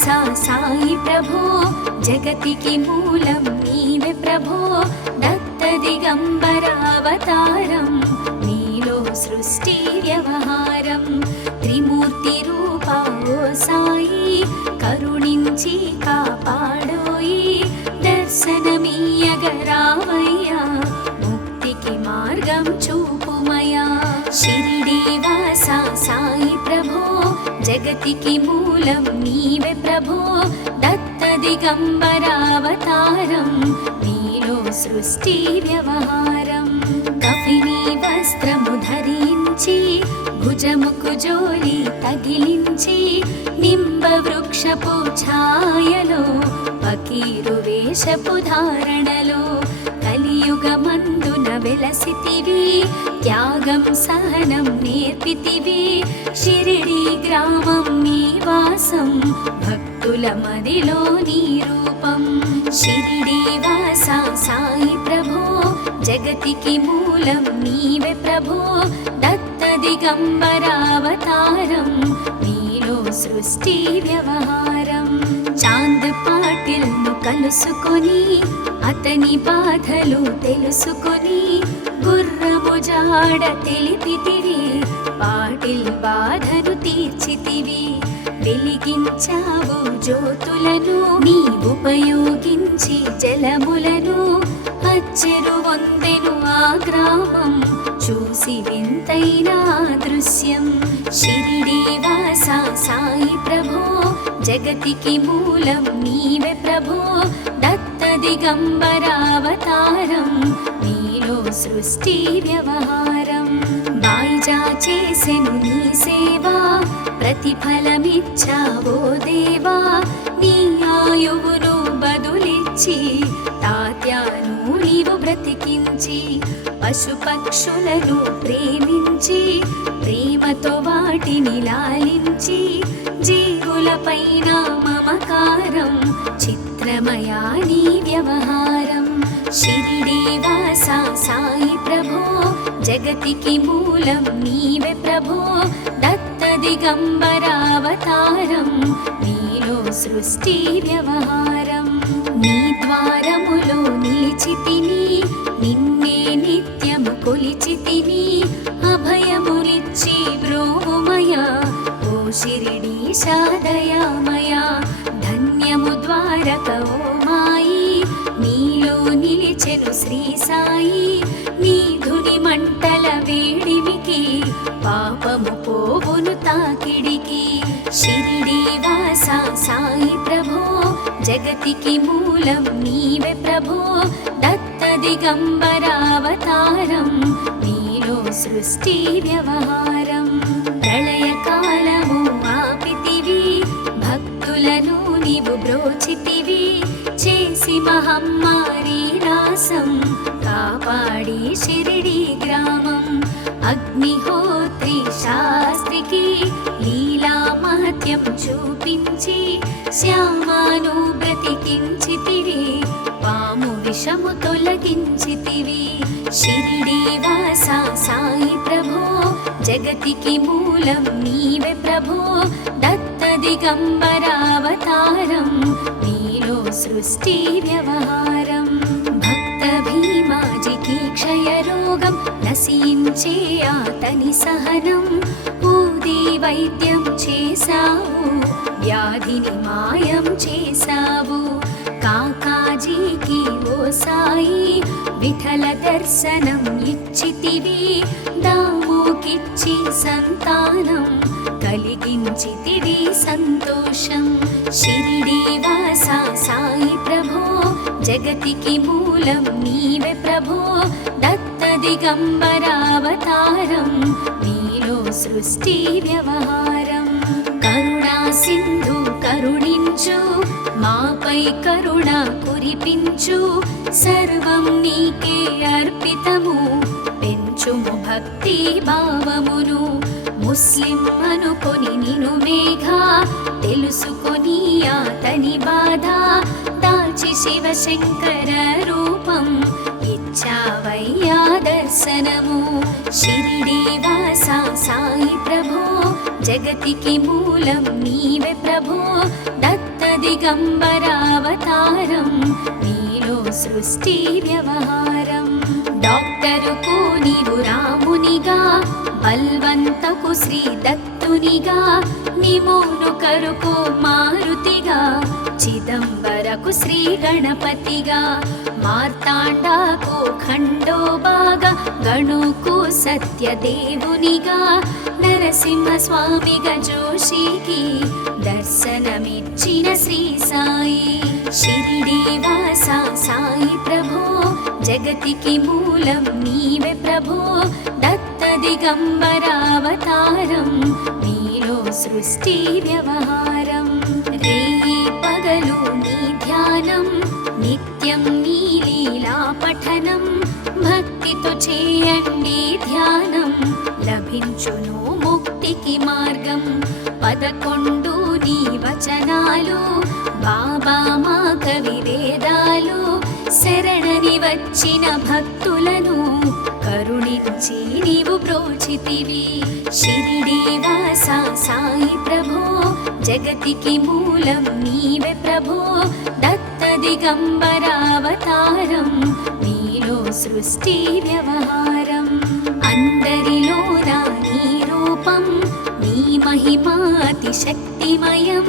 వాసా సాయి ప్రభో జగతికి మూలం నీవే ప్రభో దత్త దిగంబరావతారం నీలో సృష్టి వ్యవహారం త్రిమూర్తి రూపా ఓ సాయి కరుణించి కాపాడోయి దర్శనమీయగరావయ్యా ముక్తికి మార్గం చూపుమయా షిరిడి వాసా సాయి ప్రభో జగతికి మూలం నీవే ప్రభో దత్త దిగంబరావతారం నీలో సృష్టి వ్యవహారం కఫిని వస్త్రము ధరించి భుజముకు జోలి తగిలించి నింబ వృక్షపు ఛాయలో ఫకీరు వేషపు ధారణలో కలియుగమందున వెలసితివి త్యాగం సహనం నేర్పితివి షిరిడి గ్రామం నీ వాసం భక్తుల మదిలో నీ రూపం షిరిడి వాసా సాయి ప్రభో జగతికి మూలం నీవే ప్రభో దత్త దిగంబరావతారం నీలో సృష్టి వ్యవహారం చాంద్ పాటిల్ ను కలుసుకొని అతని బాధలు తెలుసుకొని గుర్రము జాడ తెలిపితివి పాటిల్ బాధను తీర్చితివి వెలిగించావు జ్యోతులను నీ ఉపయోగించి జలములను అచ్చెరు వందెను ఆ గ్రామం చూసి వింతైన దృశ్యం షిరిడి వాసా సాయి ప్రభో జగతికి మూలం నీవే ప్రభో దత్త దిగంబరావతారం నీలో సృష్టి వ్యవహారం బాయిజా చేసెను నీ సేవా ప్రతిఫలమిచ్చావో దేవా నీ ఆయువును బదులిచ్చి తాత్యాను నీవు బ్రతికించి పశుపక్షులను ప్రేమించి ప్రేమతో వాటిని లాలించి జీవులపైన మమకారం చిత్రమయా నీ వ్యవహారం షిరిడి వాసా సాయి ప్రభో జగతికి మూలం నీవే ప్రభో దత్త దిగంబరావతారం నీలో సృష్టి వ్యవహారం నీ ద్వారములో నిలిచితిని నిన్నే నిత్యము కొలిచితిని అభయములిచ్చి బ్రోవుమయా ఓ షిరిడీశా దయామయా ధన్యము ద్వారక ఓ మాయి నీలో నిలిచెను శ్రీ సాయి నీ ధుని మంటల వేడిమికి పాపము పోవును తాకిడికి షిరిడి వాసా సాయి ప్రభో జగతికి మూలం నీవే ప్రభో దత్త దిగంబరావతారం నీలో సృష్టి వ్యవహారం ప్రళయకాలము ఆపితివి భక్తులను నీవు బ్రోచితివి చేసి మహమ్మారి నాశం కాపాడి షిరిడి గ్రామం అగ్నిహోత్రి శాస్త్రికి లీలా మహత్యం చూపించి శ్యామాను బ్రతికించితివి పాము విషము తొలగించితివి షిరిడి వాసా సాయి ప్రభో జగతికి మూలం నీవే ప్రభో దత్త దిగంబరావతారం నీలో సృష్టి వ్యవహారం భక్త భీమాజికి క్షయరోగం నశించే అతని సహనం ఊది వైద్యం చేశావు వ్యాధిని మాయం చేశావు కాకాజీకి ఓ సాయి విఠల దర్శనం ఇచ్చితివి దాముకిచ్చి సంతానం కలిగించితివి సంతోషం షిరిడి వాసా సాయి ప్రభో జగతికి మూలం నీవే ప్రభో దత్త దిగంబరావతారం నీలో సృష్టి వ్యవహారం కరుణా సింధు కరుణించు మాపై కరుణ కురిపించు సర్వం నీకే అర్పితము పెంచుము భక్తి భావమును ముస్లిం అనుకొని నిను మేఘా తెలుసుకొని అతని బాధ దాల్చి శివశంకర రూపం ఇచ్చావయ్యా దర్శనము షిరిడి వాసా సాయి ప్రభో జగతికి మూలం నీవే ప్రభో దత్త దిగంబరావతారం నీలో సృష్టి వ్యవహారం డాక్టరుకు నీవు రామునిగా బల్వంతకు శ్రీ దత్తునిగా నిమోను కరుకు మారుతిగా చిదంబరకు శ్రీ గణపతిగా మార్తాండాకు ఖండోబాగా గణుకు సత్యదేవునిగా నరసింహ స్వామిగా జోషికి దర్శనమిచ్చిన శ్రీ సాయి షిరిడి వాస సాయి ప్రభో జగతికి మూలం నీవే ప్రభో దత్త దిగంబరావతారం నీలో సృష్టి వ్యవహారం రేయి పగలు నీ ధ్యానం నిత్యం నీ లీలా పఠనం భక్తితో చేయండి ధ్యానం లభించును ముక్తికి మార్గం 11 నీ వచనాలు బాబా మా కవి వేదాలు శరణని వచ్చిన భక్తులను కరుణించి నీవు బ్రోచితివి షిరిడి వాస సాయి ప్రభో జగతికి మూలం నీవే ప్రభో దత్త దిగంబరావతారం నీలో సృష్టి వ్యవహారం అందరిలోన నీ రూపం నీ మహిమా అతి శక్తిమయం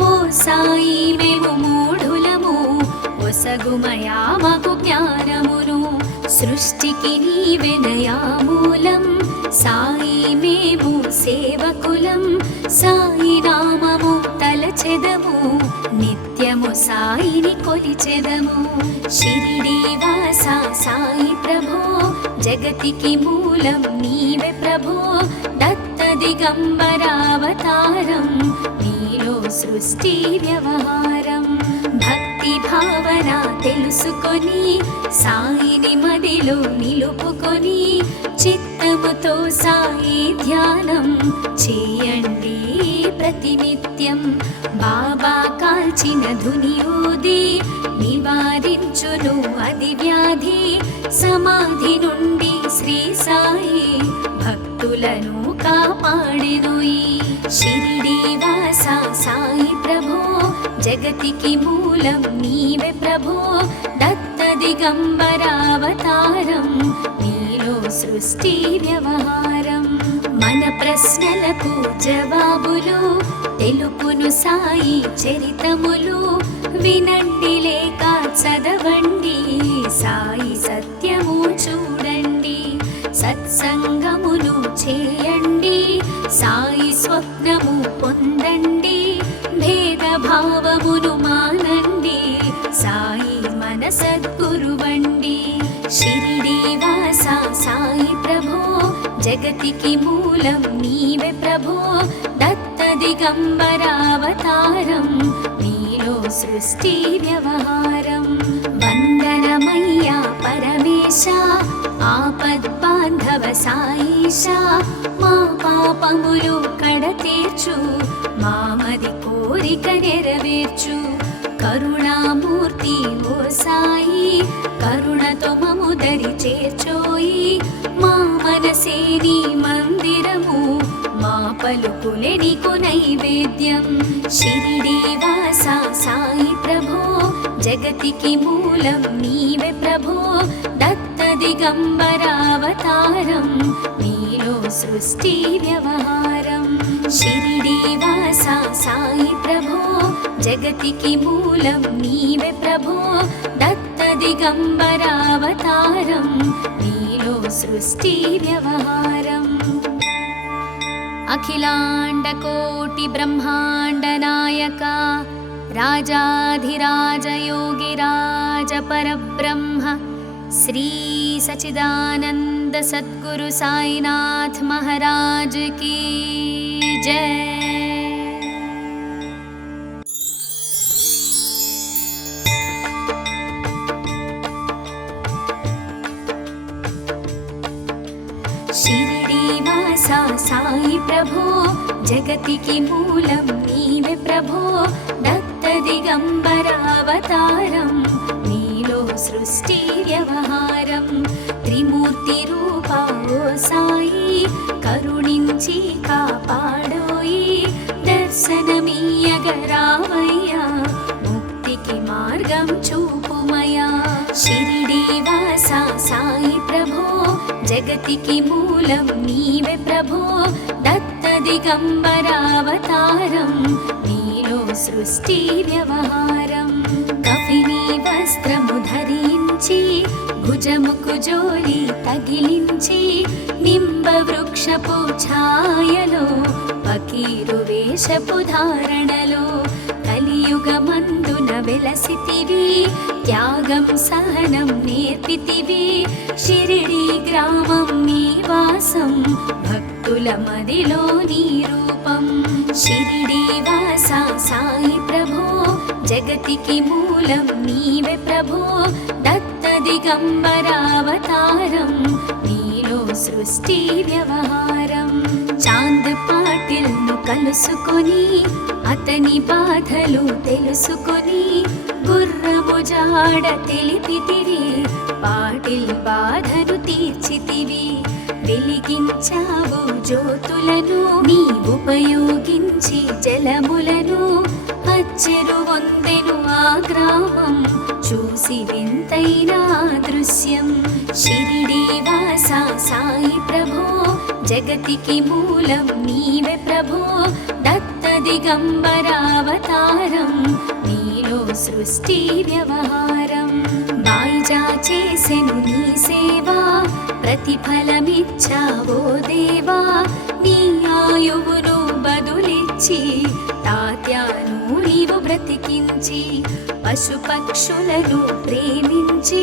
ఓ సాయి మేము మూఢులము ఒసగుమయా మాకు జ్ఞానమును సృష్టికి నీవెనయా మూలం సాయి మేము సేవకులం సాయి నామము తలచెదము నిత్యము సాయిని కొలిచెదము షిరిడి వాస సాయి ప్రభో జగతికి మూలం నీవే ప్రభో దత్త దిగంబరావతారం నీలో సృష్టి వ్యవహారం భక్తి భావన తెలుసుకొని సాయిని మదిలో నిలుపుకొని చిత్తముతో సాయి ధ్యానం చేయండి ప్రతినిత్యం బాబా కాల్చిన ధునియూది నివారించును అది వ్యాధి సమాధి నుండి శ్రీ సాయి భక్తులను కాపాడెను ఈ షిరిడి వాస సాయి ప్రభో జగతికి మూలం నీవే ప్రభో దత్త దిగంబరావతారం నీలో సృష్టి వ్యవహారం మన ప్రశ్నలకు జవాబులు తెలుపును సాయి చరితములు వినండి లేక చదవండి సాయి సత్యము చూడండి సత్సంగమును చేయండి సాయి స్వప్నము పొందండి భేదభావమును మానండి సాయి మన సద్గురువండి షిరిడి వాస సాయి ప్రభో జగతికి మూలం నీవే ప్రభో దత్త దిగంబరావతారం నీలో సృష్టి వ్యవహారం వందనమయ్యా పరమేశ ఆపద్బాంధవ సాయిష మా పాపములు కడతీర్చు మామది కోరిక నెరవేర్చు కరుణామూర్తి ఓ సాయి కరుణతో మము దరి చేర్చోయి మా మనసే నీ మందిరము మా పలుకులే నీకు నైవేద్యం షిరిడి వాస సాయి ప్రభో జగతికి మూలం నీవే ప్రభో దత్త దిగంబరావతారం నీలో సృష్టి వ్యవహారం షిరిడి వాస సాయి ప్రభో జగతికి మూలం నీవే ప్రభో దత్త దిగంబరావతారం నీలో సృష్టి వ్యవహారం అఖిలాండ కోటి బ్రహ్మాండ నాయక రాజాధిరాజ యోగిరాజ పరబ్రహ్మ శ్రీ సచిదానంద సద్గురు సాయినాథ్ మహారాజ్ की जय। షిరిడి వాస సాయి ప్రభో జగతికి మూలం నీవే ప్రభో దత్త దిగంబరావతారం నీలో సృష్టి వ్యవహారం త్రిమూర్తి రూపా ఓ సాయి కరుణించి కాపాడోయి దర్శనమీయగరావయ్యా జగతికి మూలం నీవే ప్రభో దత్త దిగంబరావతారం నీలో సృష్టి వ్యవహారం కఫిని వస్త్రము ధరించి భుజముకు జోలి తగిలించి నింబ వృక్షపు ఛాయలో ఫకీరు వేషపు ధారణలో కలియుగమందున వెలసితివి త్యాగం సహనం నేర్పితివి షిరిడి గ్రామం నీ వాసం భక్తుల మదిలో నీ రూపం షిరిడి వాస సాయి ప్రభో జగతికి మూలం నీవే ప్రభో దత్త దిగంబరావతారం నీలో సృష్టి వ్యవహారం చాంద్ పాటిల్ ను కలుసుకొని అతని బాధలు తెలుసుకొని గుర్రము జాడ తెలిపితివి పాటిల్ బాధను తీర్చితివి వెలిగించావు జ్యోతులను నీ ఉపయోగించి జలములను అచ్చెరు వందెను ఆ గ్రామం చూసి వింతైన దృశ్యం షిరిడి వాస సాయి ప్రభో జగతికి మూలం నీవే ప్రభో దత్త దిగంబరావతారం నీలో సృష్టి వ్యవహారం బాయిజా చేసెను నీ సేవా ప్రతిఫలమిచ్చావో దేవా నీ ఆయువును బదులిచ్చి తాత్యాను నీవు బ్రతికించి పశుపక్షులను ప్రేమించి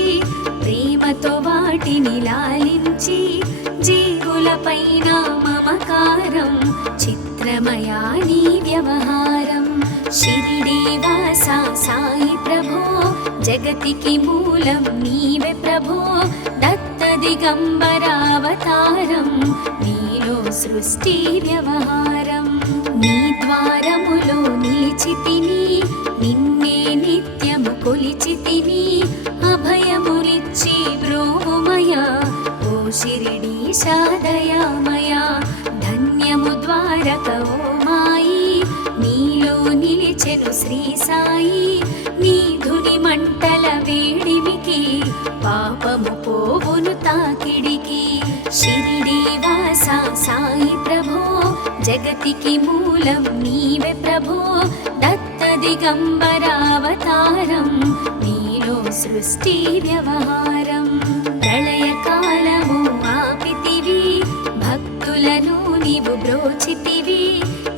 ప్రేమతో వాటిని లాలించి జీవులపైన మమకారం చిత్రమయా నీ వ్యవహారం షిరిడి వాస సాయి ప్రభో జగతికి మూలం నీవే ప్రభో దత్త దిగంబరావతారం నీలో సృష్టి వ్యవహారం నీ ద్వారములో నిలిచితిని నిన్నే నిత్యము కొలిచితిని అభయములిచ్చి బ్రోమయ ఓ షిరిడీశా దయామయ ధన్యము ద్వారక ఓ మాయి నీలో నిలిచెను శ్రీ సాయి నీ ధుని మంటల వేడిమికి పాపము పోవును తాకిడికి షిరిడి వాస సాయి ప్రభో జగతికి మూలం నీవే ప్రభో దత్త దిగంబరావతారం నీలో సృష్టి వ్యవహారం ప్రళయకాలము ఆపితివి భక్తులను నీవు బ్రోచితివి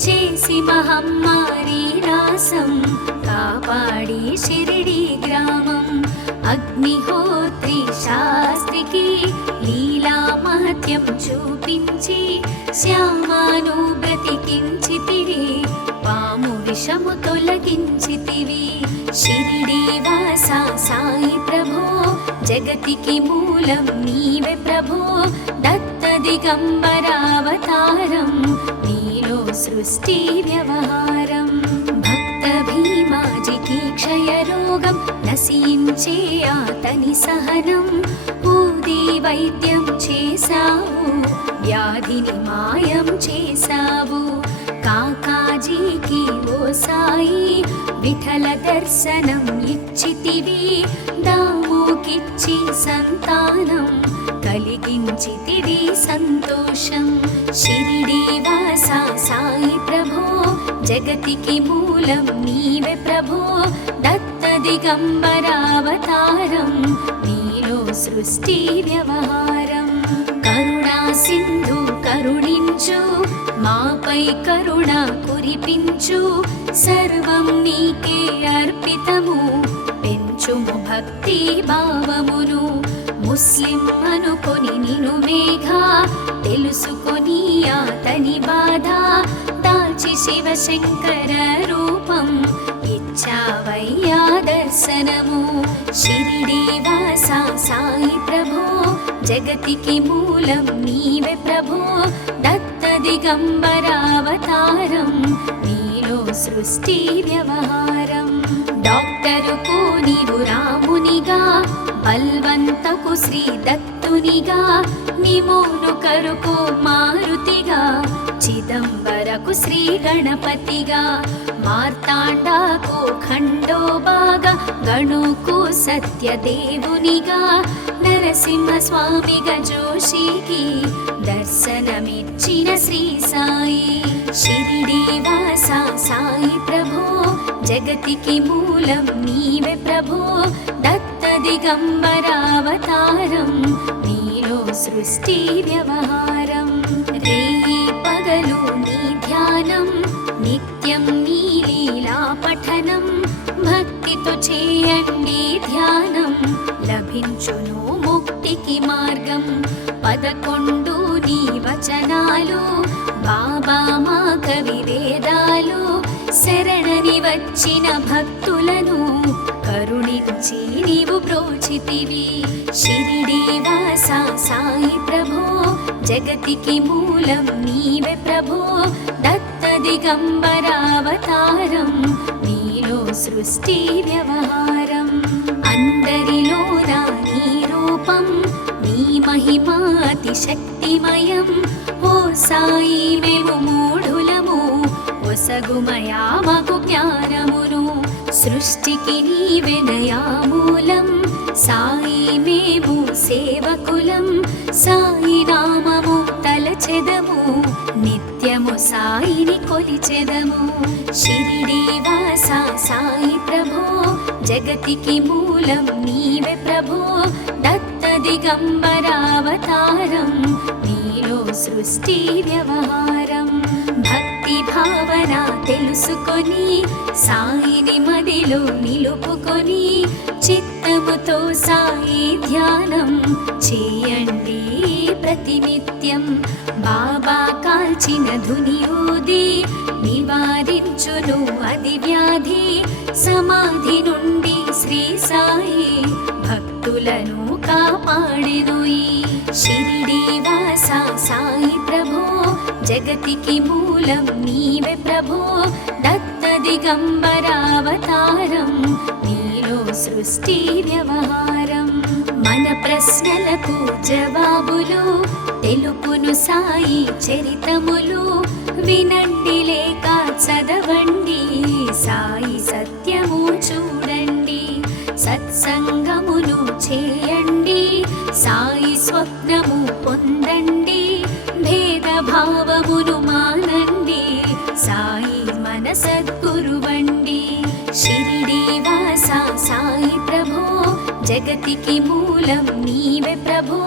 చేసి మహమ్మారి రాసం కాపాడి షిరిడి గ్రామం అగ్నిహోత్రి శాస్త్రికి లీలా మహత్యం చూపించి శ్యామాను బ్రతికించితివి పాము విషము తొలగించితివి షిరిడి వాస సాయి ప్రభో జగతికి మూలం నీవే ప్రభో దత్త దిగంబరావతారం నీలో సృష్టి వ్యవహారం భక్త భీమాజికి క్షయరోగం నశించే అతని సహనం ఊది వైద్యం చేశావు వ్యాధిని మాయం చేశావు కాకాజీకి ఓ సాయి విఠల దర్శనం ఇచ్చితివి దాముకిచ్చి సంతానం కలిగించితివి సంతోషం షిరిడి వాస సాయి ప్రభో జగతికి మూలం నీవే ప్రభో దత్త దిగంబరావతారం నీలో సృష్టి వ్యవహారం కరుణా సింధు కరుణించు మాపై కరుణ కురిపించు సర్వం నీకే అర్పితము పెంచుము భక్తి భావమును ముస్లిం అనుకొని నిను మేఘా తెలుసుకొని అతని బాధ దాచి శివశంకర రూపం ఇచ్చావయ్యా దర్శనము షిరిడి వాస సాయి ప్రభో జగతికి మూలం నీవే ప్రభో దత్త దిగంబరావతారం నీలో సృష్టి వ్యవహారం డాక్టరుకు నీవు రామునిగా బల్వంతకు శ్రీ దత్తునిగా నిమోను కరుకు మారుతిగా చిదంబరకు శ్రీ గణపతిగా మార్తాండాకు ఖండోబాగా గణుకు సత్యదేవునిగా నర నరసింహస్వామిగా జోషికి దర్శనమిచ్చిన శ్రీ సాయి. షిరిడి వాస సాయి ప్రభో జగతికి మూలం నీవే ప్రభో. దత్త దిగంబరావతారం నీలో సృష్టి వ్యవహారం. రేయి పగలు నీ ధ్యానం నిత్యం నీ లీలా పఠనం. భక్తితో చేయండి ధ్యానం లభించును ముక్తికి మార్గం. 11 నీ వచనాలు బాబా మా కవి వేదాలు. శరణని వచ్చిన భక్తులను కరుణించి నీవు బ్రోచితివి. షిరిడి వాస సాయి ప్రభో జగతికి మూలం నీవే ప్రభో. దత్త దిగంబరావతారం నీలో సృష్టి వ్యవహారం. అందరిలోన నీ రూపం నీ మహిమా అతి శక్తిమయం. ఓ సాయి మేము మూఢులము ఒసగుమయా మాకు జ్ఞానమును. సృష్టికి నీవెనయా మూలం సాయి మేము సేవకులం. సాయి నామము తలచెదము నిత్యము సాయిని కొలిచెదము. షిరిడి వాస సాయి ప్రభో జగతికి మూలం నీవే ప్రభో. దత్త దిగంబరావతారం నీలో సృష్టి వ్యవహారం. భక్తి భావన తెలుసుకొని సాయిని మదిలో నిలుపుకొని చిత్తముతో సాయి ధ్యానం చేయండి ప్రతినిత్యం. బాబా కాల్చిన ధుని ఊది నివారించును అది వ్యాధి. సమాధి నుండి శ్రీ సాయి భక్తులను కాపాడెను. షిరిడి వాస సాయి ప్రభో జగతికి మూలం నీవే ప్రభో. దత్త దిగంబరావతారం నీలో సృష్టి వ్యవహారం. మన ప్రశ్నలకు జవాబులు తెలుపును సాయి చరితములు. వినండి లేక చదవండి సాయి సత్యము చూడండి. సత్సంగమును చేయండి సాయి స్వప్నము పొందండి. భేదభావమును మానండి సాయి మన సద్గురువండి. షిరిడి వాస సాయి ప్రభో జగతికి మూలం నీవే ప్రభో.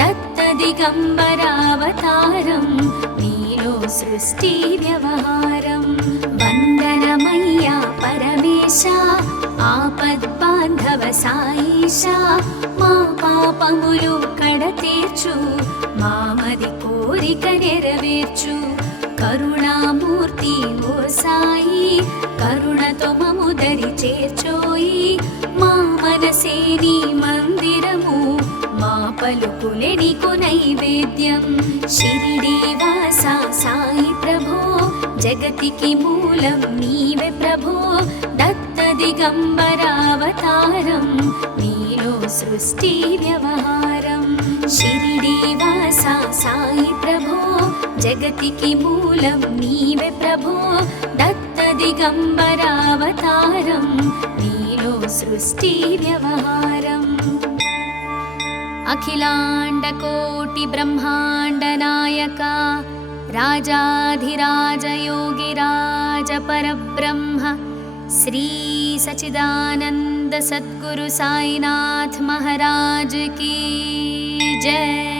దత్త దిగంబరావతారం నీలో సృష్టి వ్యవహారం. వందనమయ్యా పరమేశ ఆపద్బాంధవ సాయిష. మా పాపములు కడతీర్చు మామది కోరిక నెరవేర్చు. కరుణామూర్తి ఓ సాయి కరుణతో మము దరి చేర్చోయి. మా మనసే నీ మందిరము మా పలుకులే నీకు నైవేద్యం. షిరిడి వాస సాయి ప్రభో జగతికి మూలం నీవే ప్రభో. దత్త దిగంబరావతారం నీలో సృష్టి వ్యవహారం. షిరిడి వాస సాయి ప్రభో జగతికి మూలం నీవే ప్రభో. దత్త దిగంబరావతారం నీలో సృష్టి వ్యవహారం. అఖిలాండ కోటి బ్రహ్మాండ నాయక రాజాధిరాజ యోగిరాజ పరబ్రహ్మ శ్రీ సచిదానంద సద్గురు సాయినాథ్ महाराज की जय।